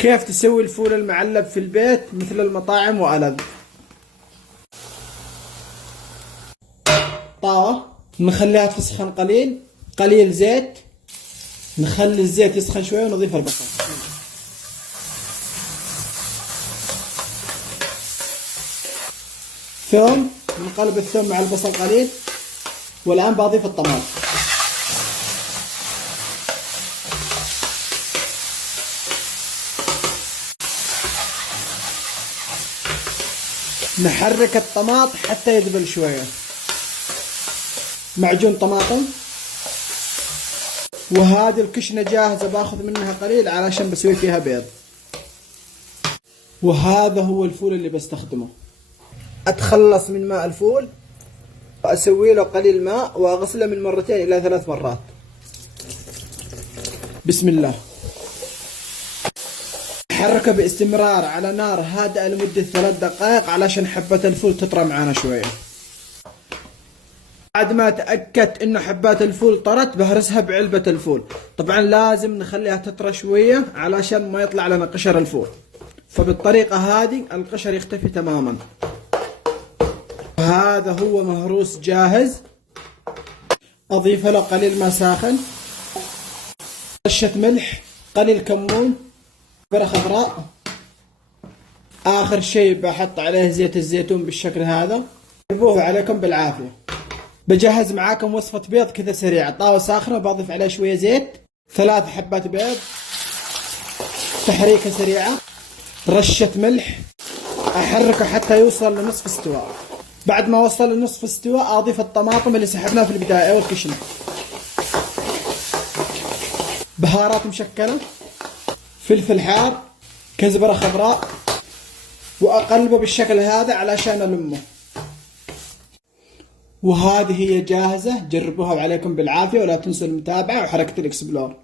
كيف تسوي الفول المعلب في البيت مثل المطاعم وألذ. طاوة نخليها تسخن قليل زيت، نخلي الزيت يسخن شوية ونضيف البصل. ثوم، نقلب الثوم مع البصل قليل، والآن بضيف الطماطم. نحرك الطماط حتى يذبل شوية. معجون طماطم، وهذه الكشنة جاهزة باخذ منها قليل علشان بسوي فيها بيض. وهذا هو الفول اللي بستخدمه. اتخلص من ماء الفول واسوي له قليل ماء واغسله من 2 إلى 3 مرات. بسم الله. حركه باستمرار على نار هادئة لمدة 3 دقائق علشان حبة الفول تطرى معانا شوية. بعد ما تأكدت انه حبات الفول طرت بهرسها بعلبة الفول. طبعا لازم نخليها تطرى شوية علشان ما يطلع لنا قشر الفول، فبالطريقة هذه القشر يختفي تماما. هذا هو مهروس جاهز. اضيف له قليل ماء ساخن، رشة ملح، قليل كمون، كزبرة خضراء. اخر شيء بحط عليه زيت الزيتون بالشكل هذا. جربوه عليكم بالعافية. بجهز معاكم وصفة بيض كذا سريعة. طاوة ساخنة بضيف عليها شوية زيت، 3 حبات بيض، تحريكة سريعة، رشة ملح، احركه حتى يوصل لنصف استواء. بعد ما وصل لنصف استواء اضيف الطماطم اللي سحبناها في البداية والكشنة، بهارات مشكلة، فلفل حار، كزبرة خضراء، واقلبه بالشكل هذا علشان المه. وهذه هي جاهزة. جربوها وعليكم بالعافية، ولا تنسوا المتابعة وحركة الاكسبلور.